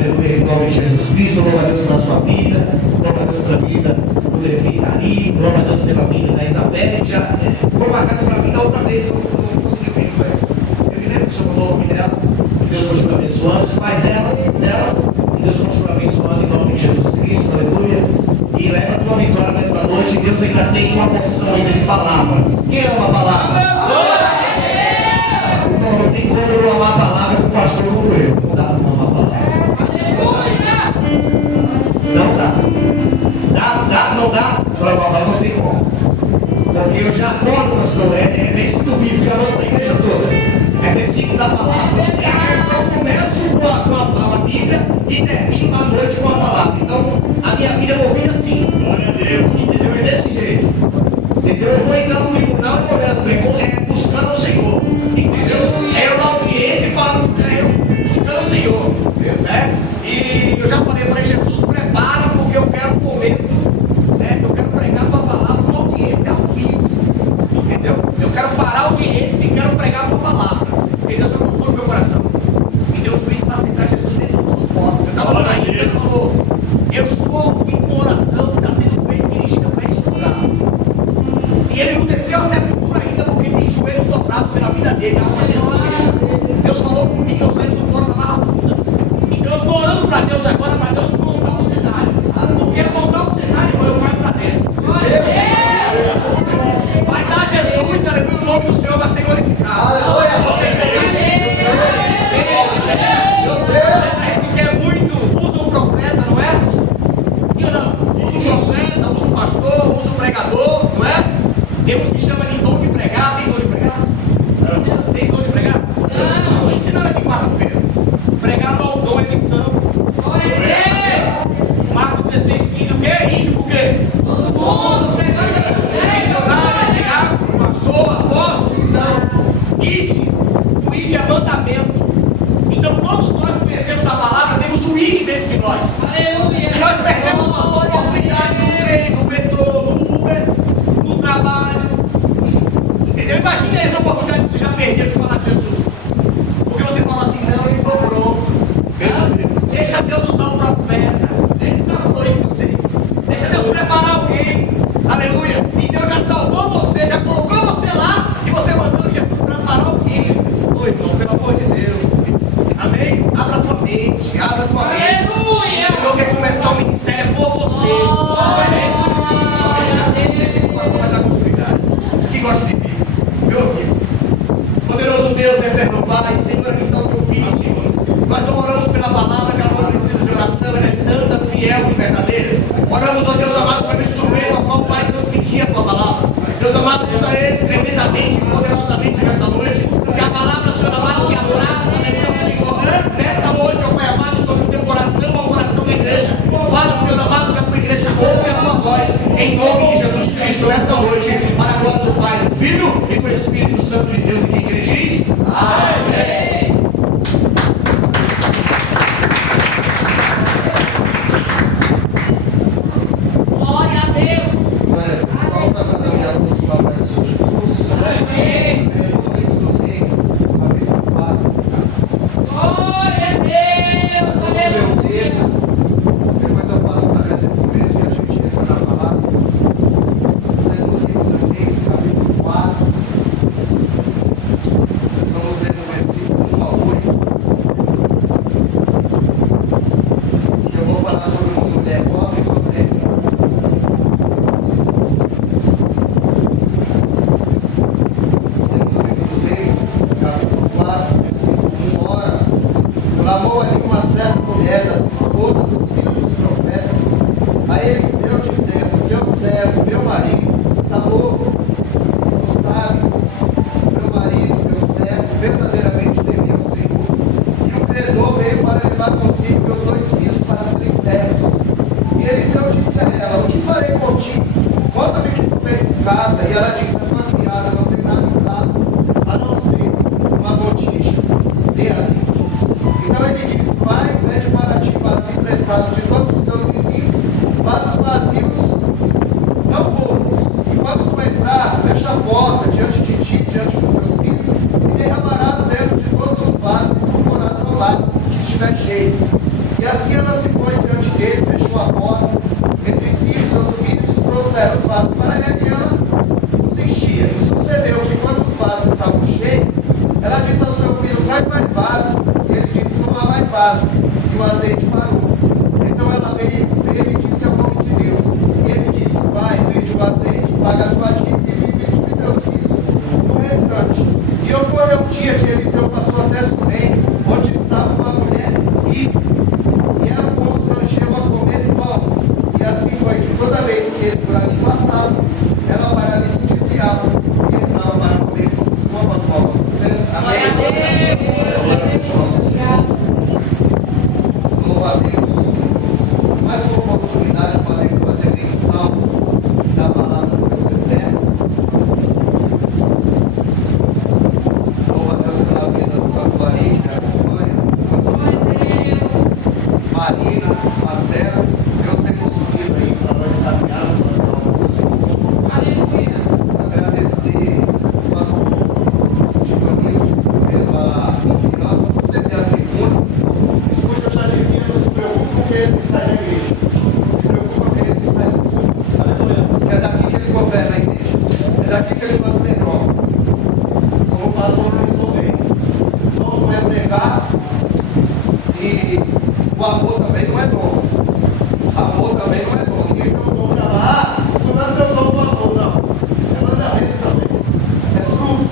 Aleluia, em nome de Jesus Cristo. Louva a Deus pela sua vida. Louva a Deus pela vida do Levi Ari. Louva a Deus pela vida da Isabelle. Já ficou marcada para mim da outra vez. Eu não consegui ver quem foi. Eu me lembro que o Senhor falou o nome dela. Que Deus continue abençoando. Os pais dela. Que Deus continue abençoando em nome de Jesus Cristo. Aleluia. E leva a tua vitória nesta noite. Deus ainda tem uma porção ainda de palavra. Quem ama a palavra? Não tem como eu amar a palavra com um pastor como eu. Não dá para amar a palavra. Não dá. Não dá para amar a palavra, não tem como. Porque eu já acordo, pastor, é versículo bíblico, já mando para a igreja toda. É versículo da palavra. Eu começo com a Bíblia e termino à noite com a palavra. Então, a minha vida é movida assim. Entendeu? É desse jeito. Entendeu? Eu vou entrar no tribunal e olhando, buscando o Senhor. Entendeu? Aí eu dou audiência e falo, buscando o Senhor. Né? E eu já falei, Jesus, prepara, porque eu quero um momento, né? Eu quero pregar a tua palavra, uma audiência ao vivo. Entendeu? Eu quero parar a audiência e quero pregar a tua palavra. Porque Deus já colocou no meu coração. E deu juízo para aceitar Jesus dentro do forte. Eu estava saindo e Deus falou, eu estou ouvindo uma oração que está sendo feita e dirigida para estudar. E ele não desceu a sepultura ainda porque tem joelhos dobrados pela vida dele, a alma dele. Deus falou comigo, eu saí do fora da marra funda. Então eu estou orando para Deus agora, para Deus montar o cenário. Porque eu montar o cenário, eu caio para dentro. Vai dar Jesus, aleluia, o nome do Senhor vai ser glorificado. Aleluia, você crê nisso? Porque é muito, usa o profeta, não é? Sim ou não? Usa o profeta, usa o pastor, usa o pregador, não é? Deus me chama de dom de pregar. Tem dom de pregar? Tem dom de pregar? Estou ensinando aqui quarta-feira. Pregar não é o dom, é missão. Marcos 16:15, o que é índio? Por quê? Todo mundo pregando. Missionário, diácono, pastor, apóstolo. Então, o id é mandamento. Então todos nós conhecemos a palavra, temos o id dentro de nós. Aleluia. E nós perdemos nossa oportunidade no trem, no metrô, no Uber, no trabalho. Entendeu? Imagina essa oportunidade que você já perdeu de falar de Jesus. Porque você fala assim, não, eu estou pronto. Deixa Deus usar o profeta. Ele já falou isso que eu sei. Deixa Deus preparar alguém. Aleluia. E Deus já salvou você, já colocou você lá. E você mandando Jesus preparar alguém. Ô irmão, pelo amor de Deus. Amém? Abra a tua mente. Abra a tua mente. Aleluia. O Senhor quer começar o ministério por você. Amém? Deixa que o pastor vai dar continuidade. Você que gosta de mim, meu amigo. Poderoso Deus, eterno Pai, Senhor, aqui está o teu filho, Senhor. Nós não oramos pela palavra, que a palavra precisa de oração, ela é santa, fiel e verdadeira. Oramos, ó Deus amado, pelo instrumento a qual o Pai transmitia a tua palavra. Deus amado, usa ele tremendamente e poderosamente nessa noite. Que a palavra, Senhor amado, que abraça, então, Senhor, nesta noite, ó Pai amado, sobre o teu coração, ao coração da igreja. Fala, Senhor amado, que a tua igreja ouve a tua voz, em nome de Jesus Cristo, nesta noite, para a glória do Pai, do Filho e do Espírito Santo de Deus. E quem crê diz? Amém. Glória a Deus. Glória a Deus. Salta a caminhada com os papéis do Senhor Jesus. Amém. Segundo livro dos Reis, capítulo 4. Glória a Deus. Nós vamos ler o texto. Depois eu faço os agradecimentos e a gente entra na palavra. Segundo livro dos Reis, capítulo 4. Nós vamos ler do versículo 1 ao 8. Eu vou falar sobre uma mulher pobre e uma mulher rica. Segundo livro dos Reis, capítulo 4, versículo 1. Ora, clamou ali uma certa mulher das esposas dos filhos dos profetas a Eliseu, dizendo: teu servo, meu marido, está louco. E tu sabes, meu marido, meu servo, verdadeiramente temia o Senhor. E o credor veio para levar consigo meus 2 filhos para serem servos. E Eliseu disse a ela: o que farei contigo? Conta-me que tu tens em casa. E ela disse: a tua criada não tem nada em casa, a não ser uma botija de azeite. Então ele disse: vai, pede para ti vaso emprestado de todos os teus vizinhos, vasos vazios E assim ela se foi diante dele, fechou a porta. Entre si e seus filhos trouxeram os vasos para ela e ela os enchia. E sucedeu que quando os vasos estavam cheios, ela disse ao seu filho: traz mais vaso. E ele disse: não há mais vaso. E o azeite parou. Então ela veio e disse ao homem de Deus. E ele disse: vai, vende o azeite, paga a tua dívida e vive tu e teus filhos no restante. E ocorreu um dia que Eliseu passou até Sunem, onde estava uma mulher rica, e ela constrangeu a comer pão. E assim foi que toda vez que ele por ali passava, ela para ali se desviava e entrava para comer pão. Se for para a tua vossa cena. Glória a Deus. Louva a Deus. Mais uma oportunidade para ele fazer menção da palavra do Deus eterno. Louva a Deus pela vida do cantor Ari, que me acompanha, Marina, Marcela. Deus tem consumido aí para nós caminharmos, fazer algo com o Senhor. Aleluia. Agradecer o pastor Givanildo pela confiança por ceder a tribuna. Isso que eu já dizia, não se preocupe com quem ele sai da igreja. Se preocupe com quem ele sai do culto. Que é daqui que ele governa a igreja. É daqui que ele manda o negócio. Como o pastor frisou bem. Então não é pregar e o amor também não é dom. Amor também não é dom. Ninguém tem o dom de amar. Fulano tem o dom do amor, não. É mandamento também. É fruto.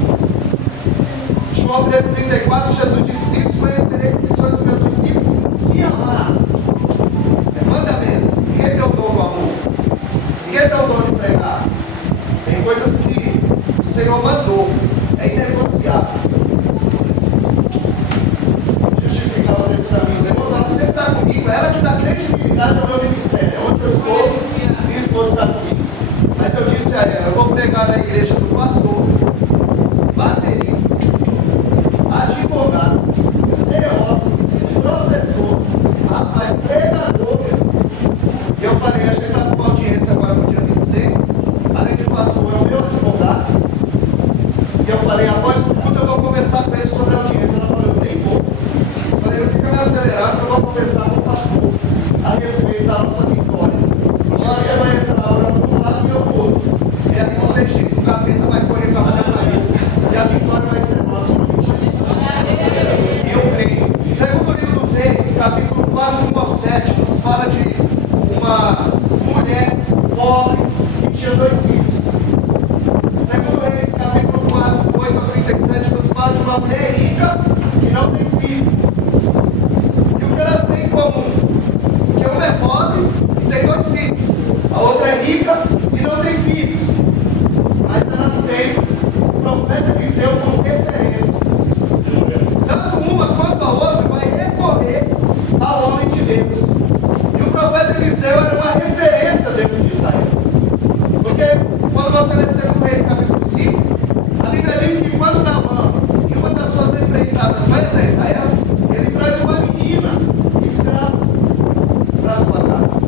João 13,34, Jesus disse: isso conhecereis que sois os meus discípulos, se amar. É mandamento. Ninguém tem o dom do amor. Ninguém tem o dom de pregar. Tem coisas que o Senhor mandou. É inegociável. Justificar os ensinamentos da irmãos, ela sempre está comigo. Ela que dá credibilidade ao meu ministério. É onde eu estou, minha esposa está comigo. Mas eu disse a ela: eu vou pregar na igreja do pastor, baterista, advogado, teólogo, professor, rapaz, pregador. E eu falei: a gente está com uma audiência agora no dia 26, além de pastor, é o meu advogado. E eu falei: após o culto eu vou conversar com ele sobre a audiência. Ela falou: eu nem vou. Eu falei: não fica me acelerado, que eu vou conversar com o pastor a respeito da nossa vitória. Você vai entrar orando para um lado e eu para o outro. E aí não tem jeito, o capeta vai correr com a minha cabeça. E a vitória vai ser nossa, meu gente. Eu creio. Segundo livro dos Reis, capítulo 4, 1 ao 7, nos fala de uma mulher pobre que tinha 2 filhos. Segundo Reis, capítulo 4, 8 ao 37, nos fala de uma mulher rica que não tem filho. E o que elas têm em comum? Que uma é pobre e tem 2 filhos. A outra é rica e não tem filhos. Mas elas têm o profeta Eliseu como referência. Tanto uma quanto a outra vai recorrer ao homem de Deus. E o profeta Eliseu era uma referência dentro de Israel. Porque quando você lê 2 Reis capítulo 5, a Bíblia diz que quando Naamã, em uma das suas empreitadas, vai até Israel, ele traz uma menina escrava para sua casa.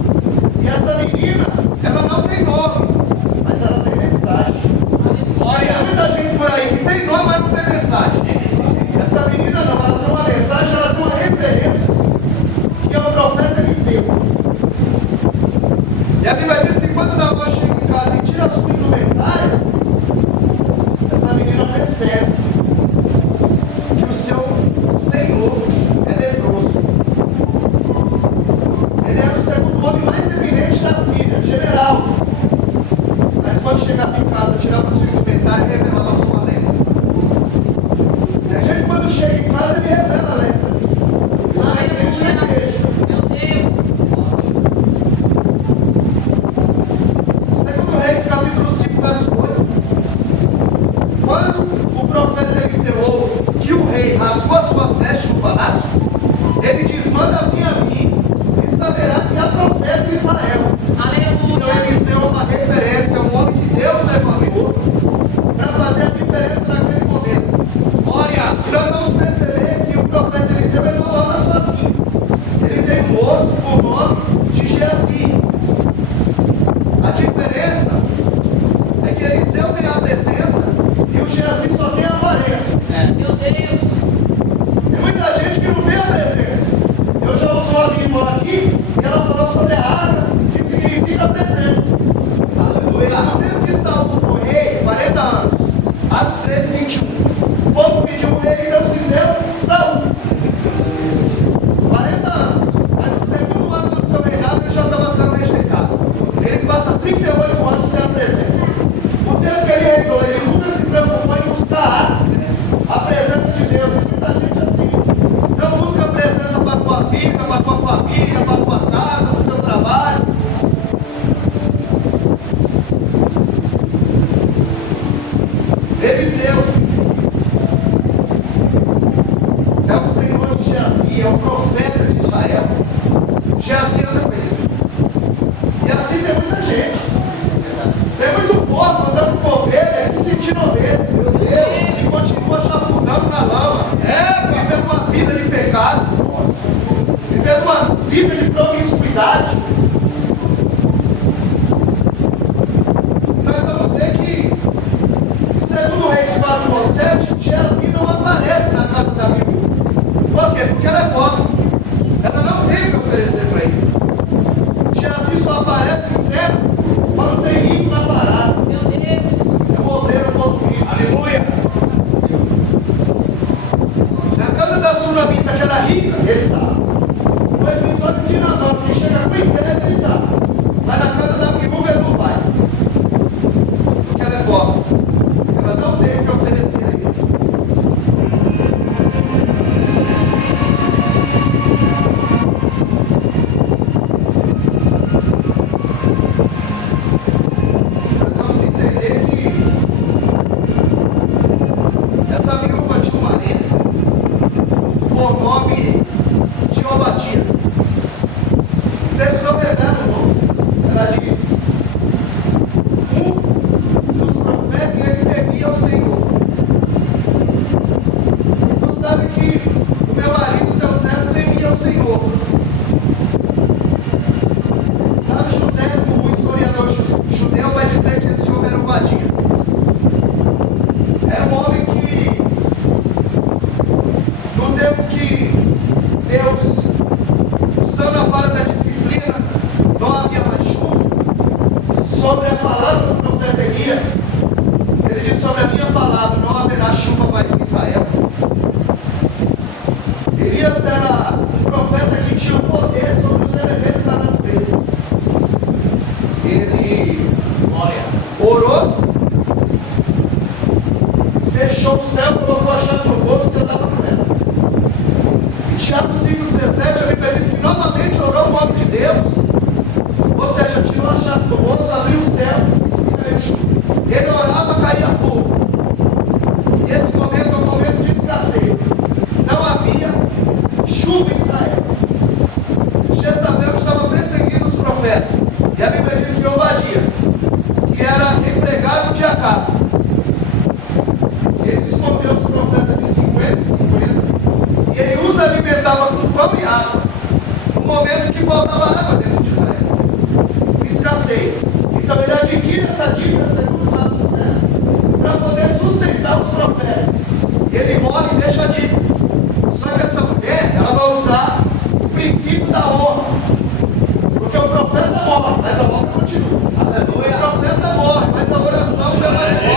E essa menina, ela não tem nome, mas ela tem mensagem. Tem muita gente por aí que tem nome, mas não tem mensagem. Essa menina não, ela tem uma mensagem, ela tem uma referência, que é o profeta Eliseu. E a Bíblia diz que quando Naamã chega em casa e tira a sua indumentária, essa menina percebe que o seu senhor é leproso. Ele era o segundo homem mais eminente da Síria, general. Mas quando chegava em casa, tirava a sua indumentária e revelava a sua lepra. E a gente, quando chega em casa, ele revela a lepra. Isso é crente na igreja. Meu Deus. Segundo Reis, capítulo 5, verso 8. Quando o profeta Eliseu ouve que o rei rasgou as suas vestes no palácio, ele diz: manda vir a mim e saberá que há profeta em Israel. Então Aleluia. Eliseu é uma referência, um homem que Deus levantou para fazer a diferença naquele momento. Glória! E nós vamos perceber que o profeta Eliseu ele não anda sozinho. Ele tem um moço por nome de Geazi. A diferença é que Eliseu tem a presença e o Geazi só tem a aparência. Meu Deus. Tem muita gente que não tem a presença. Eu já ouço um amigo aqui, e ela falou sobre a água, que significa presença. Aleluia. No tempo que Saul foi rei, 40 anos, Atos 13, 21. O povo pediu um rei e Deus lhes deu Saul. 40 anos. Aí no segundo ano do seu reinado ele já estava sendo rejeitado. Ele passa 38 anos sem a presença. O tempo que ele reinou, ele nunca se preocupou em buscar a presença de Deus. E muita gente assim, não busca a presença para a tua vida, para a tua família, para a tua casa, para o teu trabalho. Eliseu é o Senhor de Geazi, é o profeta de Israel. Geazi anda com Eliseu. E assim tem muita gente. Tem muito povo andando com ovelha, se sentindo ovelha. E continua chafurdando na lama. Vivendo uma vida de pecado. Vivendo uma vida de promiscuidade. Nós vamos ver que, segundo o Reis 4:7, Geazi não aparece na casa da viúva. Por quê? Porque ela é pobre. Ela não tem o que oferecer para ele. Geazi só aparece cego quando tem rico na parada. Meu Deus. É um obreiro oportunista. Aleluia! Na casa da Sunamita, que era rica, ele está. No episódio de Naamã, que chega com ideia, ele está. Mas na casa da viúva, ele não vai. Porque ela é pobre. Ela não tem o que oferecer a ele. Nós vamos entender que essa viúva tinha um marido por nome de Obadias. O texto não revela o nome. Ela diz: um dos profetas, e ele temia o Senhor. E tu sabe que o meu marido, teu servo, temia o Senhor. Sabe, José, o historiador judeu, vai dizer que esse homem era Obadias. Era um homem que, no tempo que Deus, usando a vara da disciplina, não havia mais chuva, sobre a palavra do profeta Elias, ele diz: sobre a minha palavra não haverá chuva mais em Israel. Elias era um profeta que tinha o poder sobre os elementos da natureza. Ele orou, fechou o céu, colocou a chave no bolso e andava com ela. Em Tiago 5,17, a Bíblia diz que novamente orou o nome de Deus, ou seja, tirou a chave do bolso, abriu o céu e caiu chuva. Ele orava, caía fogo. E esse momento é um momento de escassez. Não havia chuva em Israel. Jezabel estava perseguindo os profetas. E a Bíblia diz que Obadias, que era empregado de Acabe, ele escondeu os profetas de 50 em 50, e ele os alimentava com pão e água, no momento que faltava água dentro de Israel. Escassez. Então ele adquire essa dívida, segundo Flávio José, para poder sustentar os profetas. Ele morre e deixa a dívida. Só que essa mulher, ela vai usar o princípio da honra. Porque o profeta morre, mas a obra continua. Aleluia. O profeta morre, mas a oração permanece.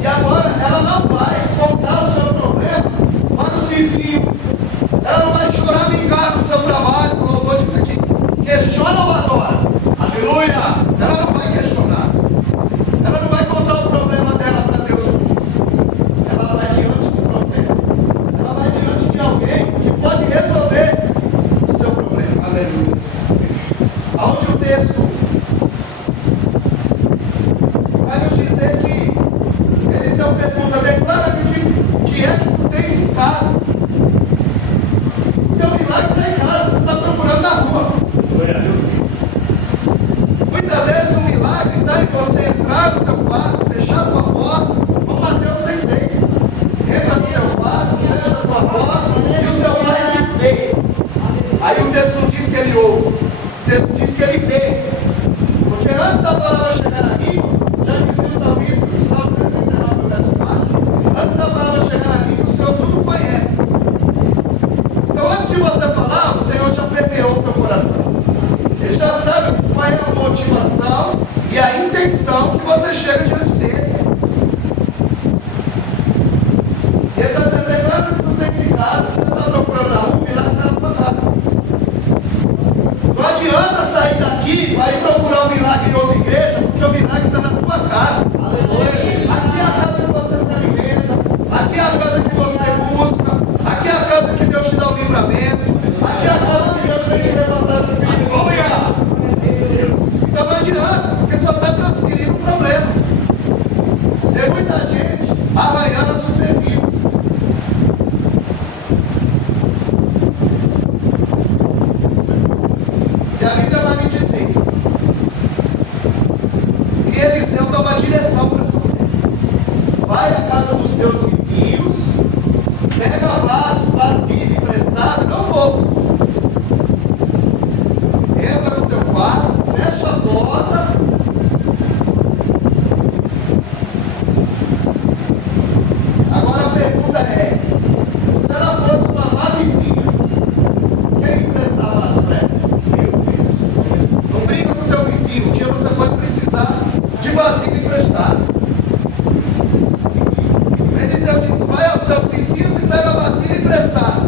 E agora ela não vai contar o seu problema para os vizinhos. Ela não vai chorar, vingar no seu trabalho. O louvor disse aqui: questiona ou adora? Aleluia. Ela não vai questionar. Ela não vai contar o problema dela para Deus. Ela vai diante do profeta. Ela vai diante de alguém que pode resolver o seu problema. Aleluia. Aonde o texto vai nos dizer que Eliseu pergunta: declara-me que é que tu tens em casa. O teu milagre coração. Ele já sabe qual é a motivação e a intenção que você chega diante dele. Ele está dizendo, declara que não tem esse caso, que você está procurando na rua, e lá está na tua casa. Não adianta sair daqui para ir procurar um milagre em outra igreja, porque o milagre está na tua casa. Aleluia. Aqui é a casa que você se alimenta, aqui é a casa que você busca, aqui é a casa que Deus te dá o livramento, aqui é a casa que Deus vem te levantar do espírito. Então não adianta, porque só está transferindo o problema. Tem muita gente arranhando a superfície. E a Bíblia vai me dizer que Eliseu dá uma direção para essa mulher. Vai à casa dos teus vizinhos, pega vasilha emprestada, não pouco. Entra no teu quarto, fecha a porta. Agora a pergunta é, se ela fosse uma má vizinha, quem emprestava as para ela? Não briga com o teu vizinho, um dia você pode precisar de vasilha emprestada. Eliseu disse, vai aos teus vizinhos e pega a vasilha emprestada.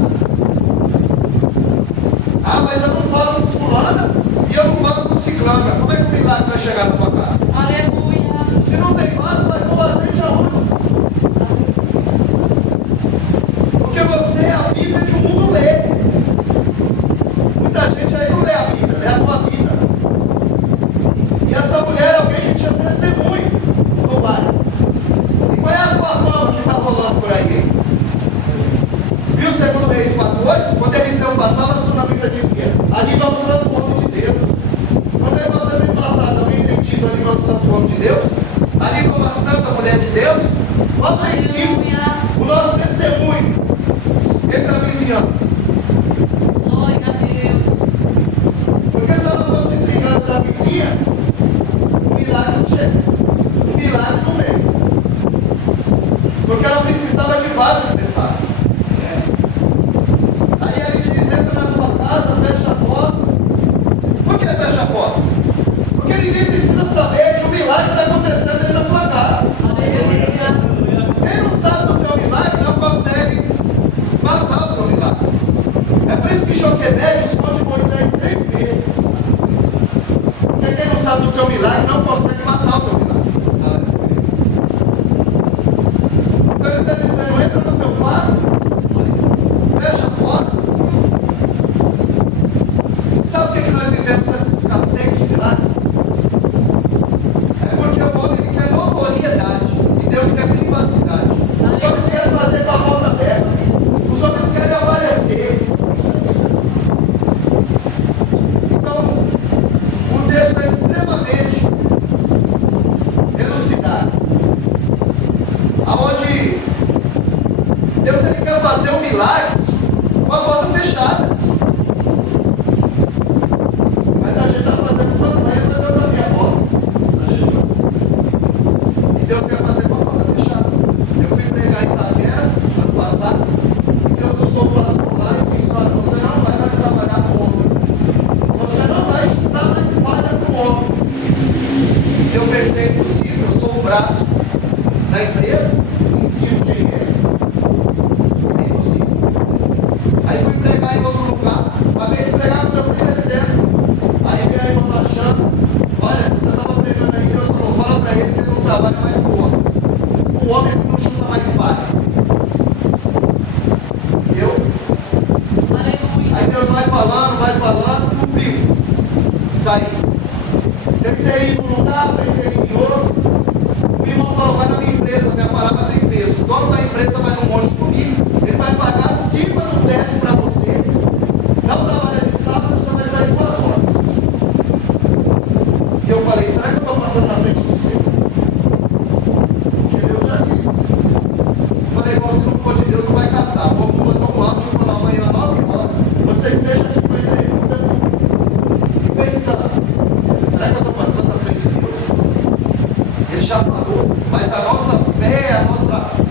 Ah, mas eu não falo com fulana e eu não falo com ciclana. Como é que o milagre vai chegar na tua casa? Aleluia. Se não tem vaso, vai com azeite aonde? Porque você é a Bíblia que o mundo lê. Muita gente aí não lê a Bíblia, lê a tua vida. E essa mulher é alguém que tinha testemunho no bairro. E qual é a tua fama que está rolando por aí? Viu 2 Reis 4:8? Quando Eliseu passava, a sunamita dizia, ali vai o santo homem de Deus. Quando aí você tem passado, alguém tem tido ali vai o santo homem de Deus? Ali vai uma santa mulher de Deus? Bota em cima o nosso testemunho entre a vizinhança. Glória a Deus. Porque se ela fosse brigando da vizinha, o milagre não chega. O milagre não veio. Porque ela precisava de vaso emprestado. Aí ele diz, entra na tua casa, fecha a porta. Por que fecha a porta? Porque ninguém precisa saber que o milagre está acontecendo dentro da tua casa. Aleluia. Quem não sabe do teu milagre não consegue matar o teu milagre. É por isso que Joquebede esconde Moisés 3 vezes. Porque quem não sabe do teu milagre não consegue matar o teu milagre. Então ele está dizendo, entra no teu quarto, fecha a porta. Sabe por que nós vivemos essa escassez de milagre? É porque o homem ele quer notoriedade e Deus quer privacidade. Os homens querem fazer com a porta aberta. Os homens querem aparecer. Então, o texto é extremamente elucidado. Aonde Deus ele quer fazer um milagre com a porta fechada. Mas a gente está fazendo campanha para Deus abrir a porta. E Deus quer fazer com a porta fechada. Eu fui pregar em Itaquera ano passado, e Deus usou o pastor lá e disse, olha, você não vai mais trabalhar com o homem. Você não vai dar mais palha para o homem. Eu pensei, impossível, eu sou o braço da empresa, ensino quem é. É impossível. Aí fui pregar em outro lugar, acabei de pregar quando eu fui descendo. Aí veio a irmã baixando, olha, você estava pregando aí, Deus falou, fala para ele que ele não trabalha mais com o homem. O homem não junta mais palha. E eu? Aleluia. Aí Deus vai falando, cumpriu. Saí. Tentei ir num lugar, tentei ir em outro. O irmão falou, vai na minha empresa, minha palavra tem peso. O dono da empresa vai no monte comigo, ele vai pagar acima do teto para você. Não trabalha de sábado, você vai sair 2 horas. E eu falei, será que eu estou passando na frente de você? Porque Deus já disse. Eu falei, irmão, se não for de Deus, não vai casar. Vou mandar um áudio e falar amanhã às 9 horas. Você esteja aqui para a entrevista. E pensando, será que eu estou passando na frente de Deus? Ele já falou, mas a nossa fé,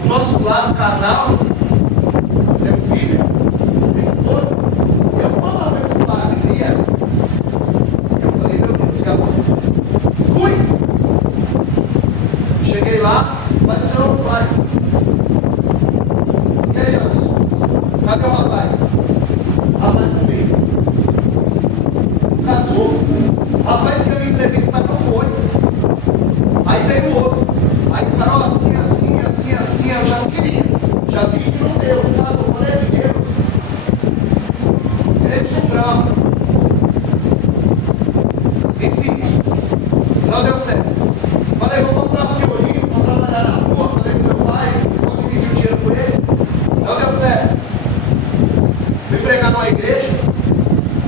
o nosso lado carnal é o filho. Tem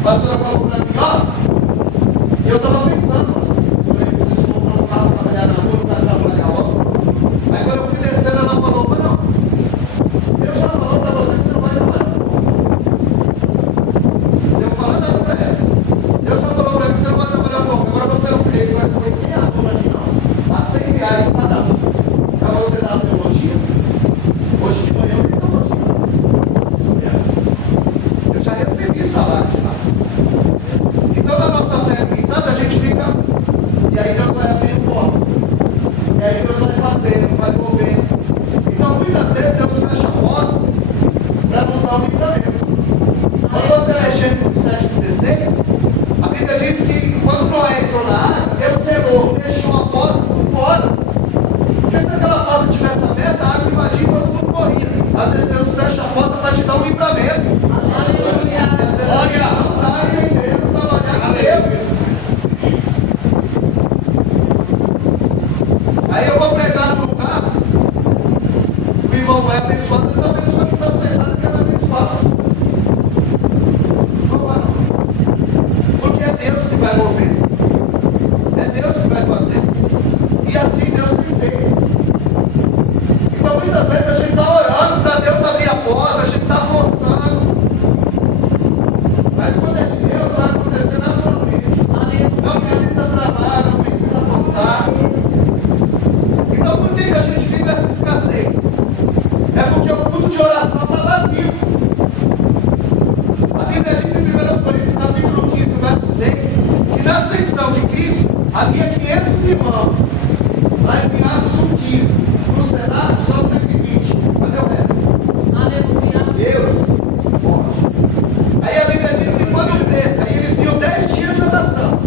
A pastora falou para mim, ó, e eu estava pensando, pastor, eu falei, preciso comprar um carro para trabalhar na rua, não vai trabalhar, ó. Aí quando eu fui descendo, ela falou, mas não, Deus já falou para você que você não vai trabalhar. Sem eu falar nada para ela. Deus já falou para mim que você não vai trabalhar um pouco. Agora você não crê que vai ser um ensinador aqui, não. A R$100 cada um, para você dar a teologia. Hoje de manhã eu dei teologia. Eu já recebi salário de lá. Então, na nossa fé limitada, a gente fica. E aí Deus vai abrindo porta. E aí Deus vai fazendo, vai movendo. Então, muitas vezes, Deus fecha a porta para nos dar um livramento. Quando você lê Gênesis 7,16, a Bíblia diz que quando Noé entrou na água, Deus selou, fechou a porta por fora. Porque se aquela porta tivesse aberta, a água invadia e todo mundo morria. Às vezes Deus fecha a porta para te dar um livramento. E às vezes a gente não está entendendo trabalhar com Deus. Aí eu vou pregar no lugar, o irmão vai abençoar, às vezes a pessoa que está sentada quer me abençoar. Não vai não. Porque é Deus que vai mover. É Deus que vai fazer. E assim Deus tem feito. Então muitas vezes a gente está orando para Deus abrir a porta, a gente está forçando. Mas quando é de Deus, vai acontecer naturalmente. Não precisa travar, não precisa forçar. Então por que a gente vive essa escassez? É porque o culto de oração está vazio. A Bíblia diz em 1 Coríntios capítulo 15, verso 6, que na ascensão de Cristo havia 500 irmãos, mas em Atos 1,15, no Senado só 120. Cadê o resto? Deus. Aí a Bíblia diz que quando Pedro, aí eles tinham 10 dias de oração.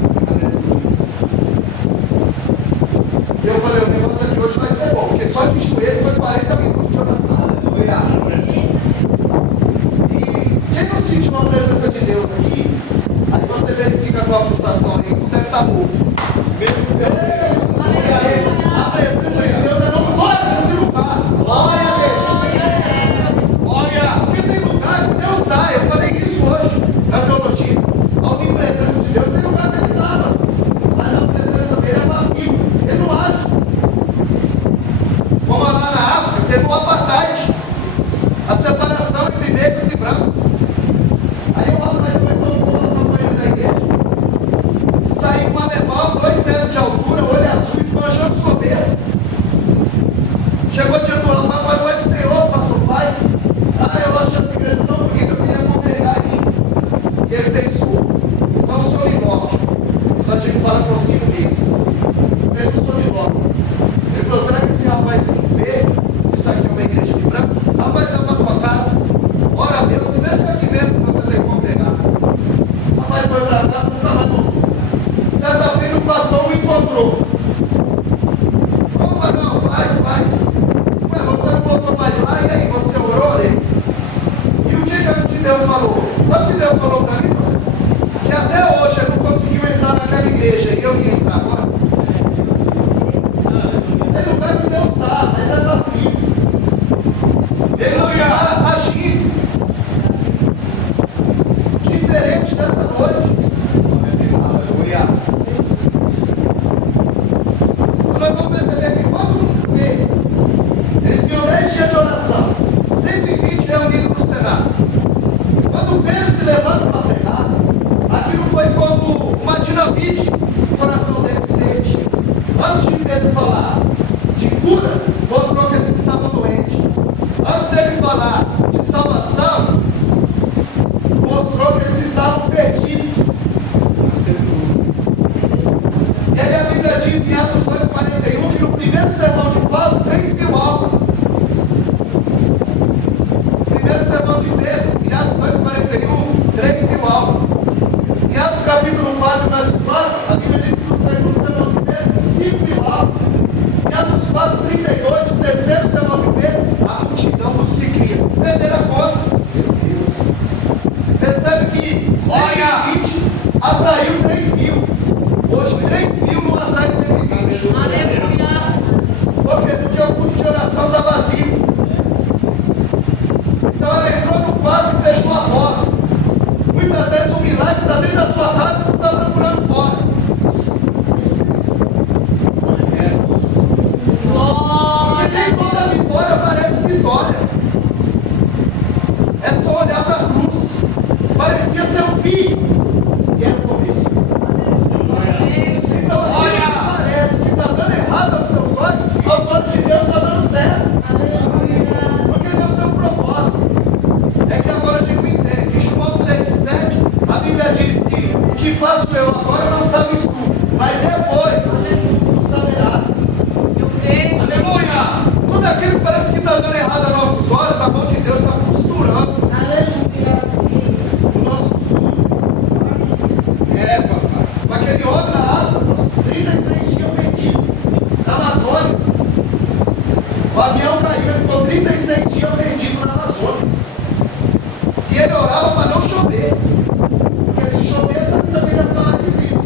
E eu falei, o negócio aqui hoje vai ser bom, porque só de joelho foi 40 minutos de oração. E quem não sentiu uma presença de Deus aqui, aí você verifica a tua pulsação aí, tu deve estar morto. Porque a presença de Deus é não glória nesse lugar. Glória a Deus. Porque tem lugar que Deus está. Eu falei isso hoje na teologia. A omnipresença de Deus tem lugar que ele está, mas a presença dele é passiva. Ele não age. Como lá na África, teve o apartheid, a separação entre negros e brancos. Aí o rapaz foi todo mundo acompanhando da igreja. Saiu um alemão, 2 metros de altura, olho azul, esbanjando soberbo. Chegou diante do rapaz, mas não é do Senhor, pastor pai. Ah, eu acho essa igreja tão bonita, eu queria congregar aí. E ele pensou, são solilóquio. Quando a gente fala consigo mesmo, fez um solilóquio. Ele falou, será que esse rapaz não vê? Isso aqui é uma igreja de branco? Rapaz, vai para tua casa, ora a Deus e vê se é aqui mesmo que você tem que congregar. Rapaz foi para casa, nunca mais voltou. Certa feita o pastor o encontrou. Vamos, não, faz. Ué, você não voltou mais lá, e aí, você orou? E o dia que Deus falou? Sabe o que Deus falou para mim, pastor? Que até hoje ele não conseguiu entrar naquela igreja, e eu ia entrar agora. É lugar que Deus está, mas é passivo. Ele não está agindo. Diferente dessa noite. Aleluia. Nós vamos perceber que quando eles tinham 10 dias de oração, 120 reunidos no Senado. Quando Pedro se levanta para pregar, aquilo foi como uma dinamite, o coração deles se derretia. Antes de Pedro falar de cura, mostrou que eles estavam doentes. Antes dele falar de salvação, mostrou que eles estavam perdidos. E aí a Bíblia diz em Atos 2,41 que no primeiro sermão de Paulo, 3.000 almas. Primeiro sermão de Pedro, em Atos 2,41, 3.000 almas. Em Atos capítulo 4, verso 4, a Bíblia diz que no segundo sermão de Pedro, 5.000 almas. Em Atos 4,32, o terceiro sermão de Pedro, a multidão dos que criam. Perderam a conta. Percebe que 120 atraiu 3.000. Hoje 3.000 não atrai 120. Por quê? Porque o culto de oração está vazio. Então ela entrou no quarto e fechou a porta. Muitas vezes o milagre está que faço eu agora não sabes tu, mas depois tu saberás. Eu creio. Aleluia! Tudo aquilo que parece que está dando errado aos nossos olhos, a mão de Deus está costurando o nosso futuro. É, papai. Com aquele homem na África, 36 dias perdido na Amazônia. O avião caiu, ele ficou 36 dias perdido na Amazônia. E ele orava para não chover. Porque se chovesse, a vida dele ia ficar mais difícil.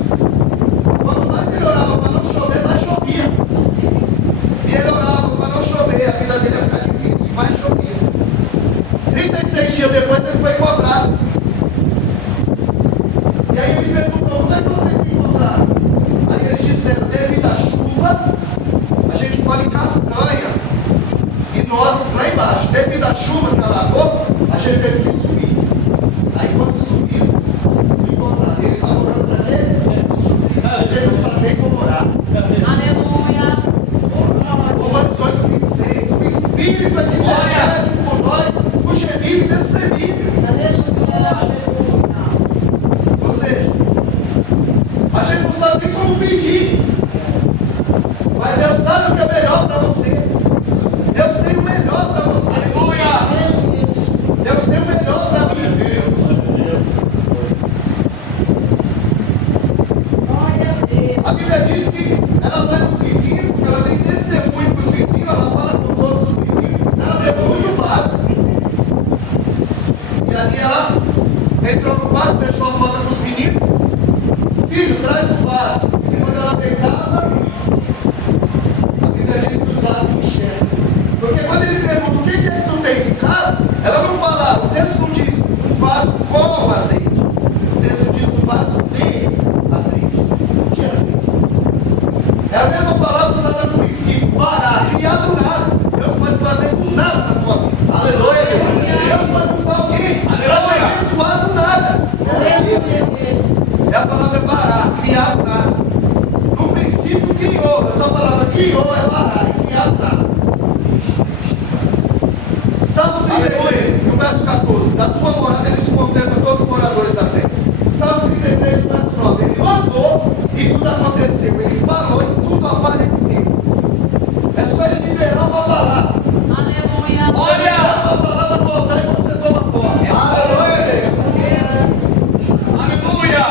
Quanto mais ele orava para não chover, mais chovia. E ele orava para não chover, a vida dele ia ficar difícil, mais chovia. 36 dias depois ele foi encontrado. E aí ele perguntou, como é que vocês me encontraram? Aí eles disseram, devido à chuva, a gente colhe castanha e nozes lá embaixo. Devido à chuva que alagou, a gente teve que subir. Aí quando subiu, encontraram. Ele estava orando para ele, a gente não sabe nem como orar. Aleluia. Romanos 8, 26. O Espírito é que intercede por nós, o gemido inexprimível. Ou seja, a gente não sabe nem como pedir, mas Deus sabe o que é melhor para você. Deus tem o melhor para você. Aleluia! Deus tem o melhor para mim. A Bíblia diz que ela vai nos vizinhos, porque ela tem testemunho com os vizinhos, ela fala com todos os vizinhos, ela levou muito vaso. E ali ela entrou no quarto, fechou a porta com os meninos. Filho, traz o vaso. E quando ela deitava, a Bíblia diz que os vasos encheram. Porque quando ele pergunta o que é que tu tens em casa, ela não fala, o texto não diz um vaso com azeite. O texto diz um vaso de azeite. Não tinha azeite. É a mesma palavra usada no princípio, parar, criar do nada. Deus pode fazer do nada na tua vida. Aleluia! Deus pode usar alguém para te abençoar do nada. É a palavra parar, criar do nada. No princípio criou, essa palavra criou é parar, é criar do nada. Salmo 33, no verso 14, da sua morada ele se contempla todos os moradores da terra. Salmo 33, verso 9, ele mandou e tudo aconteceu, ele falou e tudo apareceu. É só ele liberar uma palavra. Aleluia. Você liberar uma palavra no altar e você toma posse. Aleluia! Aleluia!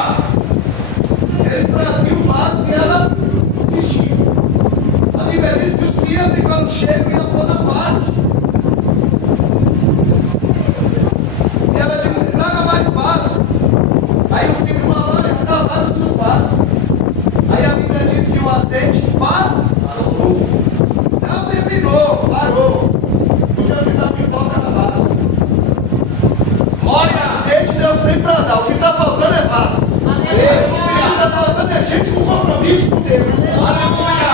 Eles traziam o vaso e ela os enchia. A Bíblia diz que os que iam ficando cheios iam pôr na parte. E ela disse, traga mais vaso. Aí o filho, mamãe, acabaram-se os vasos. Aí a Bíblia diz que o azeite parou. Não terminou, parou. Porque o que estava em falta era vaso. Glória! Azeite Deus tem para dar. O que está faltando é vaso. O que está faltando é gente com compromisso com Deus. Aleluia!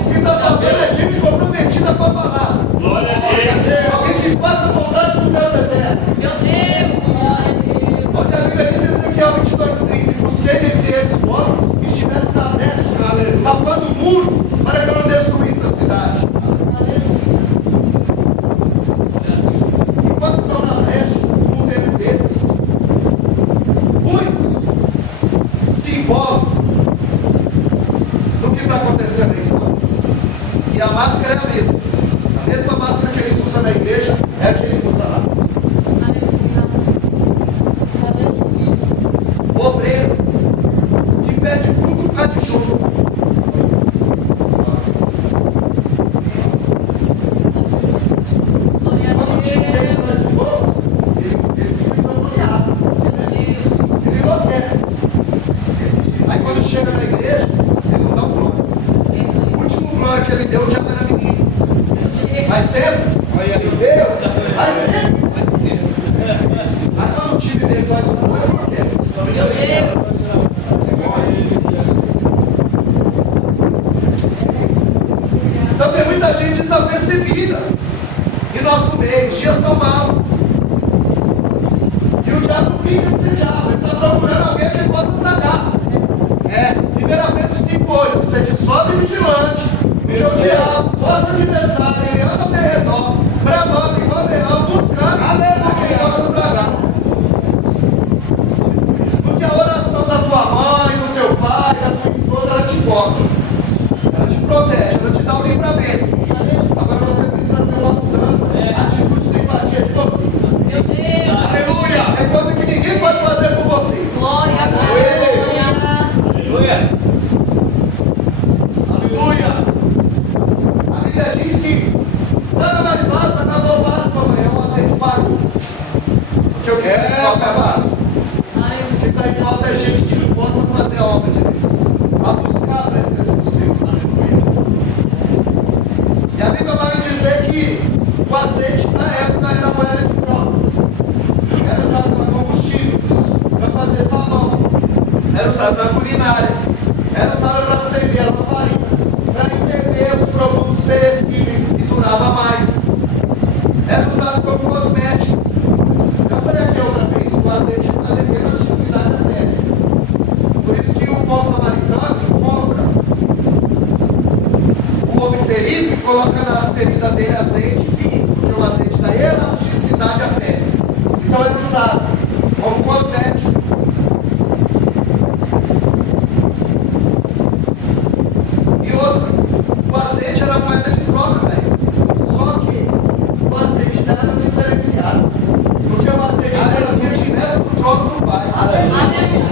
O que está faltando é gente comprometida com a palavra. Glória a Deus! Alguém que faça vontade com Deus eterno. Meu Deus. Olha a Bíblia diz em Ezequiel 22:30. Busquei entre eles o homem que estivesse na brecha, tapando o muro, para que eu não destruísse a cidade. Enquanto estão na brecha, num tempo desse, muitos se envolvem no que está acontecendo aí fora. E a máscara é a mesma. A mesma máscara que eles usam na igreja é a que ele usa lá. Obreiro que pede culto por causa de jogo. Quando tinha um tempo mais fomos, ele fica endemoniado. Ele enlouquece. Aí quando chega na igreja, ele não dá um glória. O último glória que ele deu já era menino. Faz tempo? Glória a Deus! Faz tempo. transforma. Ela te protege, ela te dá um livramento. Agora você precisa ter uma mudança, atitude de empatia de você. Meu Deus. Aleluia. É coisa que ninguém pode fazer por você. Glória a Deus. Aleluia. Aleluia. A Bíblia diz que nada mais vaso, acabou o vaso para amanhã, um azeite parou. Porque o que está em falta é vaso. O que está em falta é gente disposta a fazer a obra de Deus, a buscar a presença do Senhor. E a Bíblia vai me dizer que o azeite na época era moeda de troca. Era usado para combustível, para fazer sabão, era usado para culinária, era usado para acender a lamparina, para entender os produtos perecíveis que duravam mais. Era usado como cosmético. Eu falei aqui outra vez, o azeite está levando a elasticidade da pele. Por isso que o bom samaritano compra o homem ferido e coloca nas feridas dele azeite e vinho, porque o azeite dá elasticidade à pele. Então era usado como cosmético. E outro, o azeite era moeda de troca, velho. Só que o azeite dela era diferenciado. Porque o azeite dela vinha direto do trono do Pai.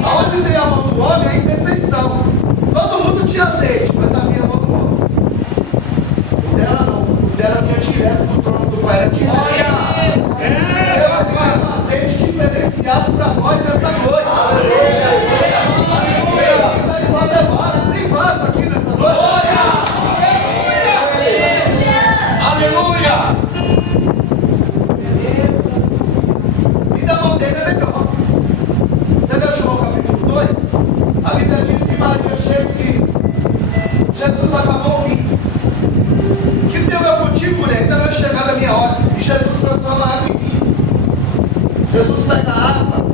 Aonde tem a mão do homem é a imperfeição. Todo mundo tinha azeite, mas havia a mão do homem. O dela não. O dela vinha direto do trono do Pai. Era diferenciado. Deus ele tem um azeite diferenciado para nós essa noite. Aleluia. O que está em falta é vaso. Tem vaso aqui nessa noite. Aleluia. E da mão dele é melhor. Você leu João capítulo 2? A Bíblia diz que Maria chega e diz: Jesus acabou o vinho. Que teu eu contigo, mulher? Ainda não é chegada a minha hora. E Jesus transforma a água em vinho. Jesus pega a água,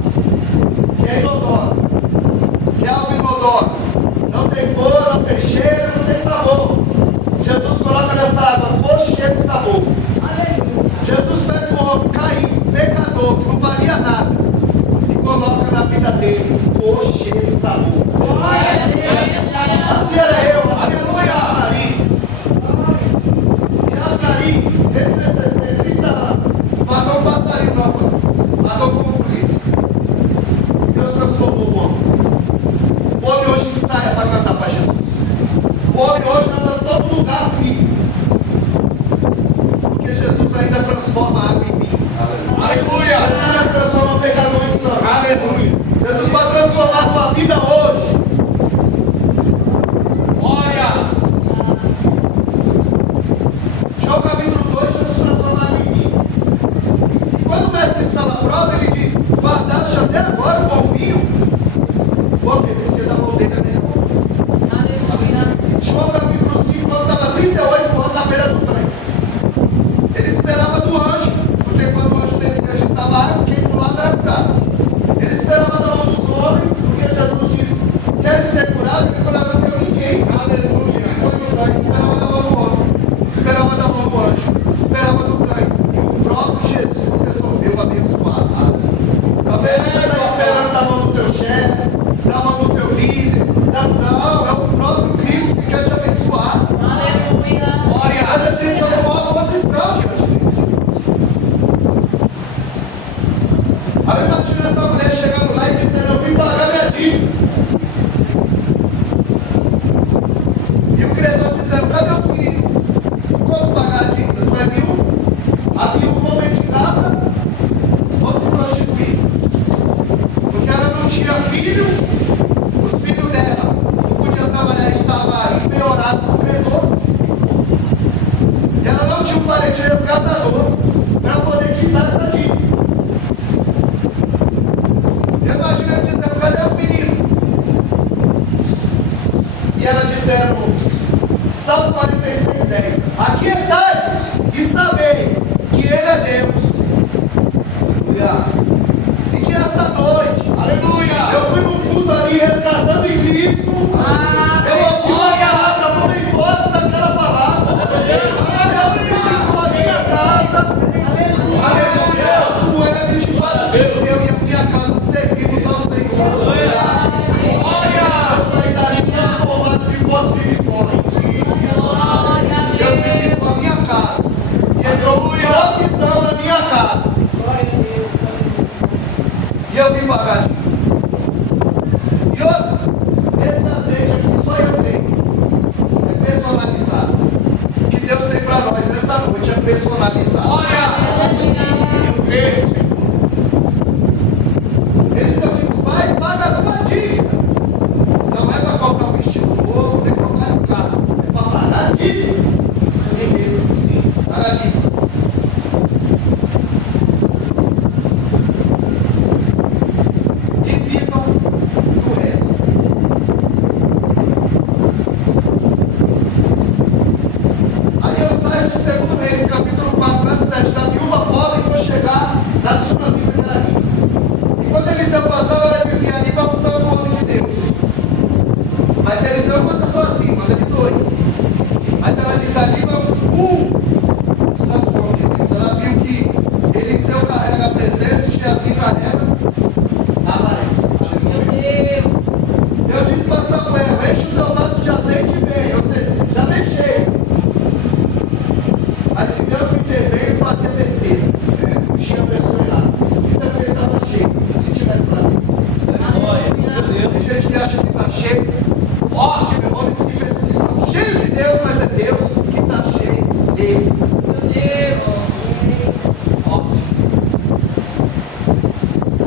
que é inodora, que é algo inodoro. Não tem cor, não tem cheiro, não tem sabor. Jesus coloca nessa água cor, cheiro e sabor. Jesus pega o homem caído, pecador, que não valia nada, e coloca na vida dele cor, cheiro e sabor. Assim era eu, assim era o Thiago Nari. Thiago Nari, ex-PCC, 30 anos, matou um passarinho, não, matou como polícia. Deus transformou o homem. O homem hoje ensaia para cantar para Jesus. O homem hoje anda em todo lugar vivo. Porque Jesus ainda transforma a água em vinho. Aleluia. Jesus ainda transforma o pecador em santo. Aleluia. Jesus vai transformar a tua vida hoje. Glória. João capítulo 2, Jesus transforma a água em vinho. E quando o mestre instala a prova, ele diz: guardaste até agora o bom vinho? Por quê? Porque da mão dele é melhor. João capítulo 5, quando estava 38 anos na beira do tanque. Ele esperava do anjo, porque quando o anjo descia, a gente estava água, quem pulava era curado. Ele esperava da mão dos homens, porque Jesus disse: quer ser curado? Ele falava: não tenho ninguém. Aleluia. Ele foi no tanque, esperava da mão do homem, esperava da mão do anjo, esperava do tanque. E o próprio Jesus resolveu abençoar. Talvez você está esperando da mão do teu chefe, da mão do teu líder. Não, é o próprio Cristo que quer te abençoar. Glória. Mas a gente só tomou uma posição diante dele. Aí imagina essa mulher chegando lá e dizendo: eu vim pagar minha dívida. E o credor dizendo: cadê os meninos? Como pagar a dívida? Tu é viúva? A viúva ou mendigada ou se prostituir? Porque ela não tinha filho, os filhos dela não podiam trabalhar, estava empeorado com o credor. E ela não tinha um parente resgatador para poder quitar essa dívida. Eu imagino ele dizendo: cadê os meninos? E ela dizendo, Salmo 46:10: aquietai-vos e sabei que Ele é Deus. E que essa noite Aleluia. eu fui num culto ali resgatando em Cristo. Eu ouvi uma palavra, tomei posse daquela palavra. Deus visitou a minha casa. Aleluia. Não é 24 vezes eu e a minha casa servimos ao Senhor. Eu saí dali transformado de posse Reis, capítulo 4, verso 7, da viúva pobre que foi chegar na sua vida que era rica. E quando Eliseu passava, ela dizia: ali vai o santo homem de Deus. Mas Eliseu manda sozinho, manda de dois. Mas ela diz: ali vai o santo homem de Deus. Ela viu que Eliseu carrega a presença e Geazi carrega a aparência. Meu Deus. Eu disse para Samuel: enche o teu vaso de azeite e vem. Ou seja, já vem cheio. Mas se Deus me interveio, ele fazia besteira. Enchia a pessoa errada. Isso é porque ele estava cheio. Se tivesse vazio. Aleluia. Tem gente que acha que está cheio. Forte, meu. Homens que pensam que são cheios de Deus, mas é Deus que está cheio deles. Meu Deus. Forte.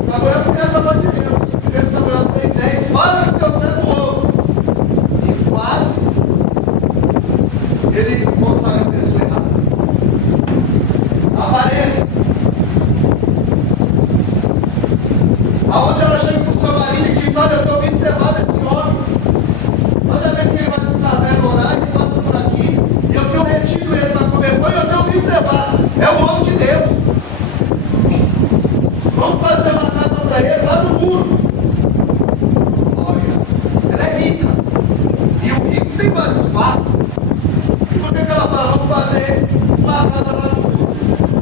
Samuel conhece a voz de Deus. 1 Samuel 3,10. Fala que teu servo ouve. E quase ele consagra a pessoa errada. Aparência. Aonde ela chega para o seu marido e diz: olha, eu estou observando esse homem. Toda vez que ele vai para o taverna orar, ele passa por aqui. E eu tenho retido ele para comer pão e eu tenho observado. É o homem de Deus. Vamos fazer uma casa para ele lá no muro. Glória. Ela é rica. E o rico tem vários quartos. E por que ela fala: vamos fazer uma casa lá no muro?